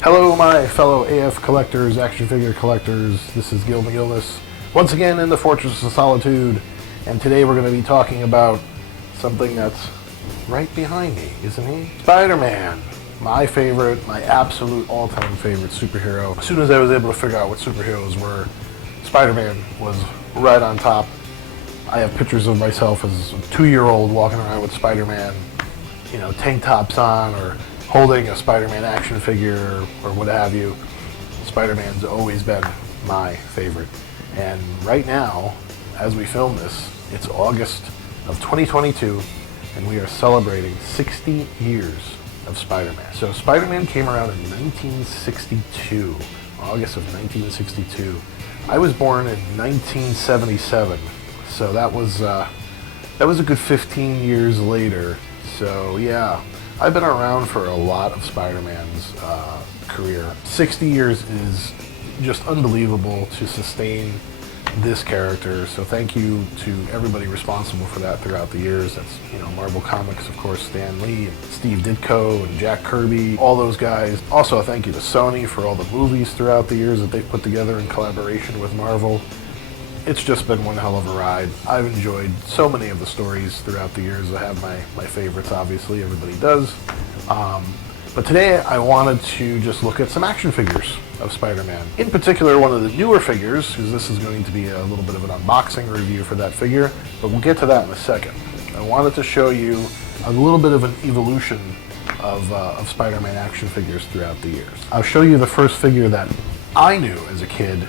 Hello, my fellow AF collectors, action figure collectors. This is Gilness, once again in the Fortress of Solitude, and today we're going to be talking about something that's right behind me, isn't he? Spider-Man, my favorite, my absolute all-time favorite superhero. As soon as I was able to figure out what superheroes were, Spider-Man was right on top. I have pictures of myself as a 2-year-old walking around with Spider-Man, tank tops on, or holding a Spider-Man action figure or what have you. Spider-Man's always been my favorite. And right now, as we film this, it's August of 2022, and we are celebrating 60 years of Spider-Man. So Spider-Man came around in 1962, August of 1962. I was born in 1977, so that was a good 15 years later. So yeah, I've been around for a lot of Spider-Man's career. 60 years is just unbelievable to sustain this character, so thank you to everybody responsible for that throughout the years. That's, Marvel Comics, of course, Stan Lee, and Steve Ditko, and Jack Kirby, all those guys. Also, thank you to Sony for all the movies throughout the years that they've put together in collaboration with Marvel. It's just been one hell of a ride. I've enjoyed so many of the stories throughout the years. I have my favorites, obviously, everybody does. But today I wanted to just look at some action figures of Spider-Man. In particular, one of the newer figures, because this is going to be a little bit of an unboxing review for that figure, but we'll get to that in a second. I wanted to show you a little bit of an evolution of Spider-Man action figures throughout the years. I'll show you the first figure that I knew as a kid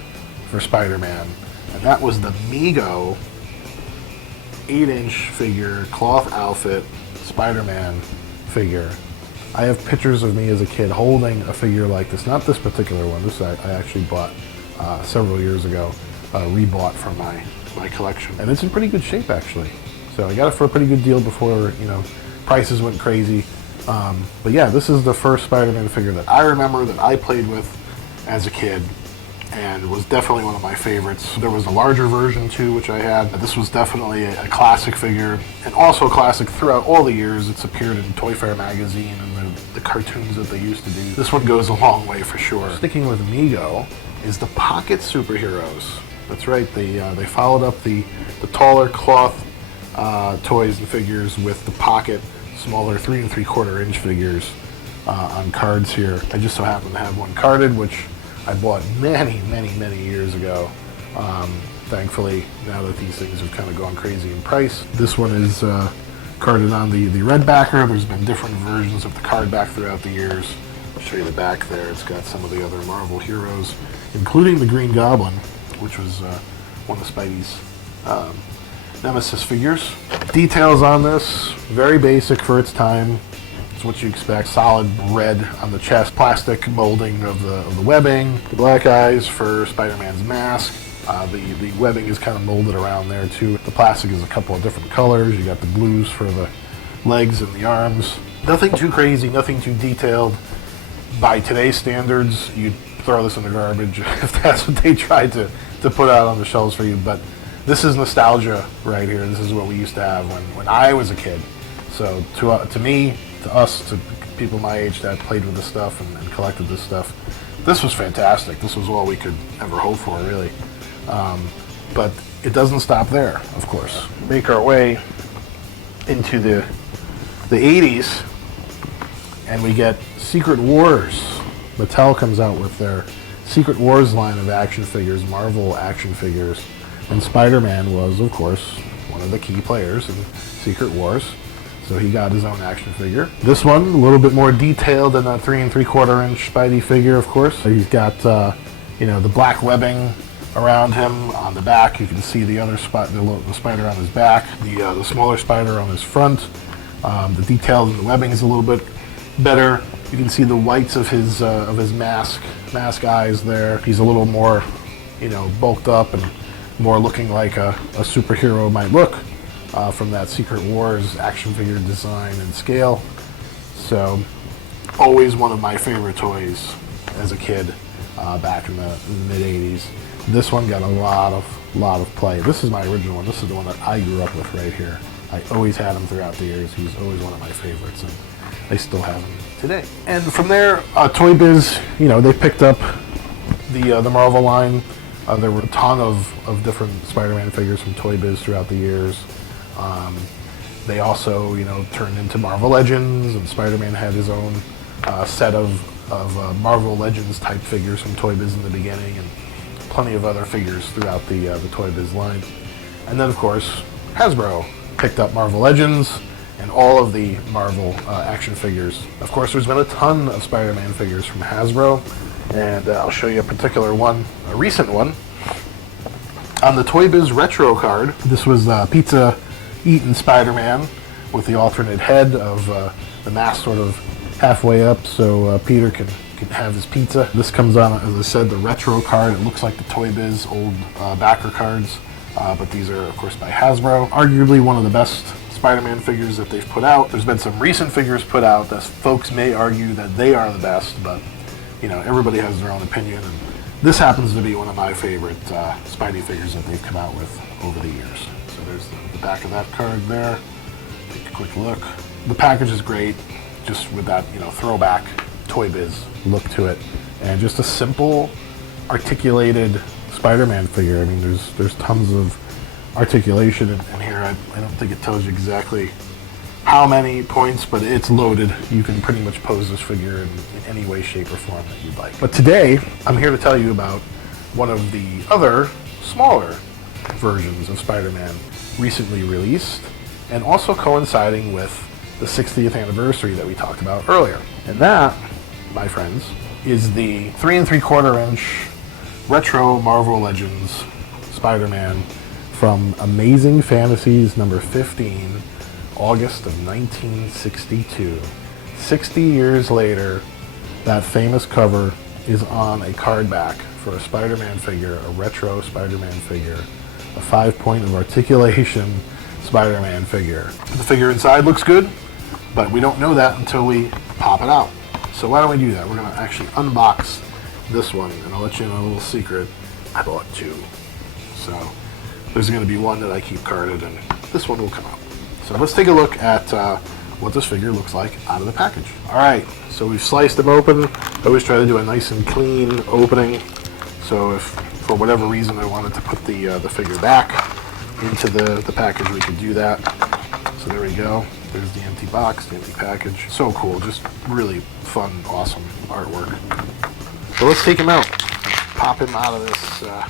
for Spider-Man, and that was the Mego 8-inch figure, cloth outfit, Spider-Man figure. I have pictures of me as a kid holding a figure like this. Not this particular one. This I actually bought several years ago, rebought from my collection. And it's in pretty good shape, actually. So I got it for a pretty good deal before, prices went crazy. But yeah, this is the first Spider-Man figure that I remember that I played with as a kid, and was definitely one of my favorites. There was a larger version too, which I had. This was definitely a classic figure, and also a classic throughout all the years. It's appeared in Toy Fair magazine and the cartoons that they used to do. This one goes a long way for sure. Sticking with Mego is the Pocket Superheroes. That's right, they followed up the taller cloth toys and figures with the Pocket, smaller 3 3/4 inch figures on cards here. I just so happen to have one carded, which I bought many years ago. Thankfully, now that these things have kind of gone crazy in price. This one is carded on the red backer. There's been different versions of the card back throughout the years. I'll show you the back there. It's got some of the other Marvel heroes, including the Green Goblin, which was one of Spidey's Nemesis figures. Details on this, very basic for its time. It's what you expect. Solid red on the chest, plastic molding of the webbing, the black eyes for Spider-Man's mask. The webbing is kind of molded around there too. The plastic is a couple of different colors. You got the blues for the legs and the arms. Nothing too crazy, nothing too detailed. By today's standards, you'd throw this in the garbage if that's what they tried to put out on the shelves for you. But this is nostalgia right here. This is what we used to have when I was a kid. So to me, to us, to people my age that played with this stuff and collected this stuff, this was fantastic. This was all we could ever hope for, really. But it doesn't stop there, of course. Make our way into the 80s, and we get Secret Wars. Mattel comes out with their Secret Wars line of action figures, Marvel action figures, and Spider-Man was, of course, one of the key players in Secret Wars. So he got his own action figure. This one, a little bit more detailed than that 3 3/4 inch Spidey figure, of course. So he's got, the black webbing around him on the back. You can see the other the spider on his back, the smaller spider on his front. The detail in the webbing is a little bit better. You can see the whites of his mask eyes there. He's a little more, bulked up and more looking like a superhero might look. From that Secret Wars action figure design and scale. So, always one of my favorite toys as a kid back in the mid-80s. This one got a lot of play. This is my original one. This is the one that I grew up with right here. I always had him throughout the years. He's always one of my favorites. And they still have them today. And from there, Toy Biz, you know, they picked up the Marvel line. There were a ton of different Spider-Man figures from Toy Biz throughout the years. They also, you know, turned into Marvel Legends, and Spider-Man had his own set of Marvel Legends type figures from Toy Biz in the beginning, and plenty of other figures throughout the Toy Biz line. And then, of course, Hasbro picked up Marvel Legends and all of the Marvel action figures. Of course, there's been a ton of Spider-Man figures from Hasbro, and I'll show you a particular one, a recent one. On the Toy Biz Retro card, this was Pizza Eatin' Spider-Man with the alternate head of the mask sort of halfway up, so Peter can have his pizza. This comes on, as I said, the Retro card. It looks like the Toy Biz old backer cards, but these are, of course, by Hasbro. Arguably one of the best Spider-Man figures that they've put out. There's been some recent figures put out that folks may argue that they are the best, but you know, everybody has their own opinion, and this happens to be one of my favorite Spidey figures that they've come out with over the years. So there's the back of that card there. Take a quick look. The package is great, just with that, you know, throwback Toy Biz look to it, and just a simple, articulated Spider-Man figure. I mean, there's tons of articulation in here. I don't think it tells you exactly how many points, but it's loaded. You can pretty much pose this figure in any way, shape, or form that you'd like. But today, I'm here to tell you about one of the other smaller versions of Spider-Man recently released, and also coinciding with the 60th anniversary that we talked about earlier. And that, my friends, is the 3 3/4 inch Retro Marvel Legends Spider-Man from Amazing Fantasies number 15, August of 1962. 60 years later, that famous cover is on a card back for a Spider-Man figure, a retro Spider-Man figure, a 5-point of articulation Spider-Man figure. The figure inside looks good, but we don't know that until we pop it out. So why don't we do that? We're going to actually unbox this one, and I'll let you in a little secret. I bought two. So there's going to be one that I keep carded, and this one will come out. So let's take a look at what this figure looks like out of the package. All right, so we've sliced them open. I always try to do a nice and clean opening. So if for whatever reason I wanted to put the figure back into the package, we could do that. So there we go. There's the empty box, the empty package. So cool, just really fun, awesome artwork. So let's take him out. Pop him out of this. There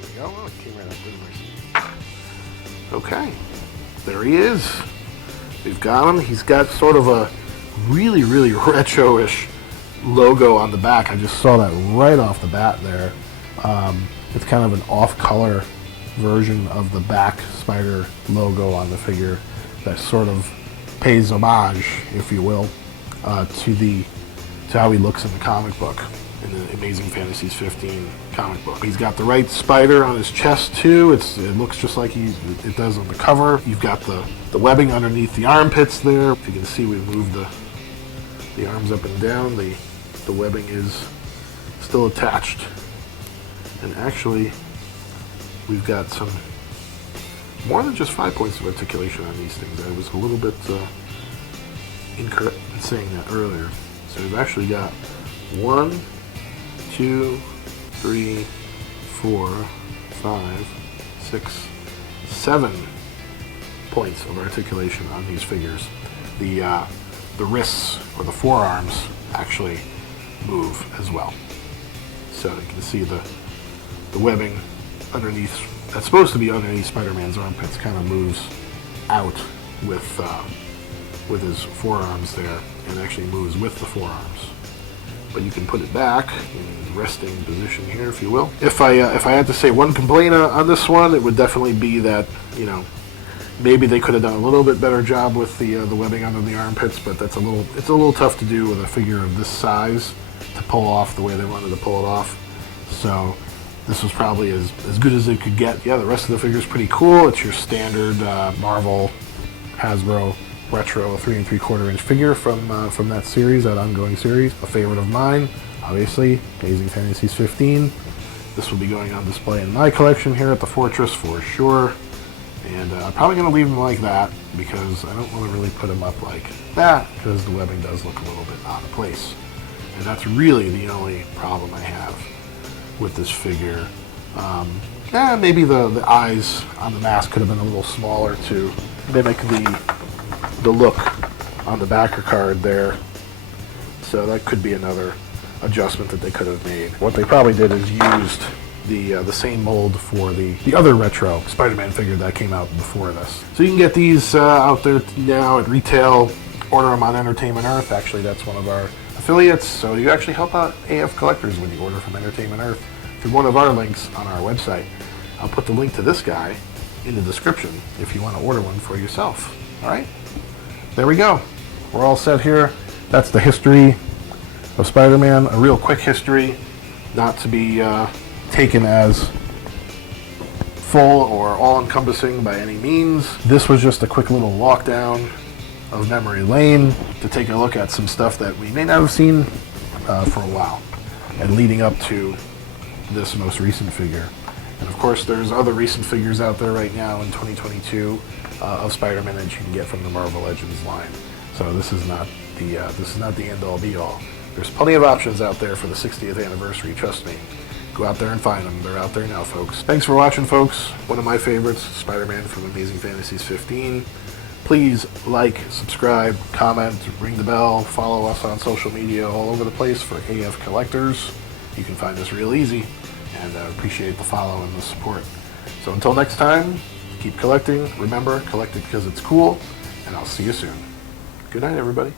we go. Oh, it came right up, didn't we? Okay, there he is. We've got him. He's got sort of a really, really retro-ish logo on the back. I just saw that right off the bat there. It's kind of an off-color version of the back spider logo on the figure that sort of pays homage, if you will, to how he looks in the comic book, in the Amazing Fantasies 15 comic book. He's got the right spider on his chest too. It looks just like it does on the cover. You've got the webbing underneath the armpits there. If you can see, we moved the arms up and down. The webbing is still attached, and actually we've got some more than just 5 points of articulation on these things. I was a little bit incorrect in saying that earlier. So we've actually got 1, 2, 3, 4, 5, 6, 7 points of articulation on these figures. The wrists or the forearms actually move as well. So you can see the webbing underneath, that's supposed to be underneath Spider-Man's armpits, kind of moves out with his forearms there, and actually moves with the forearms. But you can put it back in resting position here, if you will. If I had to say one complaint on this one, it would definitely be that, you know, maybe they could have done a little bit better job with the webbing under the armpits, but it's a little tough to do with a figure of this size to pull off the way they wanted to pull it off. So this was probably as good as it could get. Yeah, the rest of the figure is pretty cool. It's your standard Marvel, Hasbro, retro 3 3/4 inch figure from that series, that ongoing series. A favorite of mine, obviously, Amazing Fantasies 15. This will be going on display in my collection here at the Fortress for sure. And I'm probably going to leave them like that because I don't want to really put them up like that because the webbing does look a little bit out of place. And that's really the only problem I have with this figure. Maybe the eyes on the mask could have been a little smaller to mimic the look on the backer card there. So that could be another adjustment that they could have made. What they probably did is used the same mold for the other retro Spider-Man figure that came out before this. So you can get these out there now at retail. Order them on Entertainment Earth. Actually, that's one of our affiliates. So you actually help out AFCollectors when you order from Entertainment Earth through one of our links on our website. I'll put the link to this guy in the description if you want to order one for yourself. All right? There we go. We're all set here. That's the history of Spider-Man. A real quick history, not to be taken as full or all-encompassing by any means. This was just a quick little walk down of memory lane to take a look at some stuff that we may not have seen for a while, and leading up to this most recent figure. And of course, there's other recent figures out there right now in 2022 of Spider-Man that you can get from the Marvel Legends line. So this is not the end-all be-all. There's plenty of options out there for the 60th anniversary. Trust me. Go out there and find them. They're out there now, folks. Thanks for watching, folks. One of my favorites, Spider-Man from Amazing Fantasies 15. Please like, subscribe, comment, ring the bell, follow us on social media all over the place for AFCollectors. You can find us real easy, and I appreciate the follow and the support. So until next time, keep collecting. Remember, collect it because it's cool, and I'll see you soon. Good night, everybody.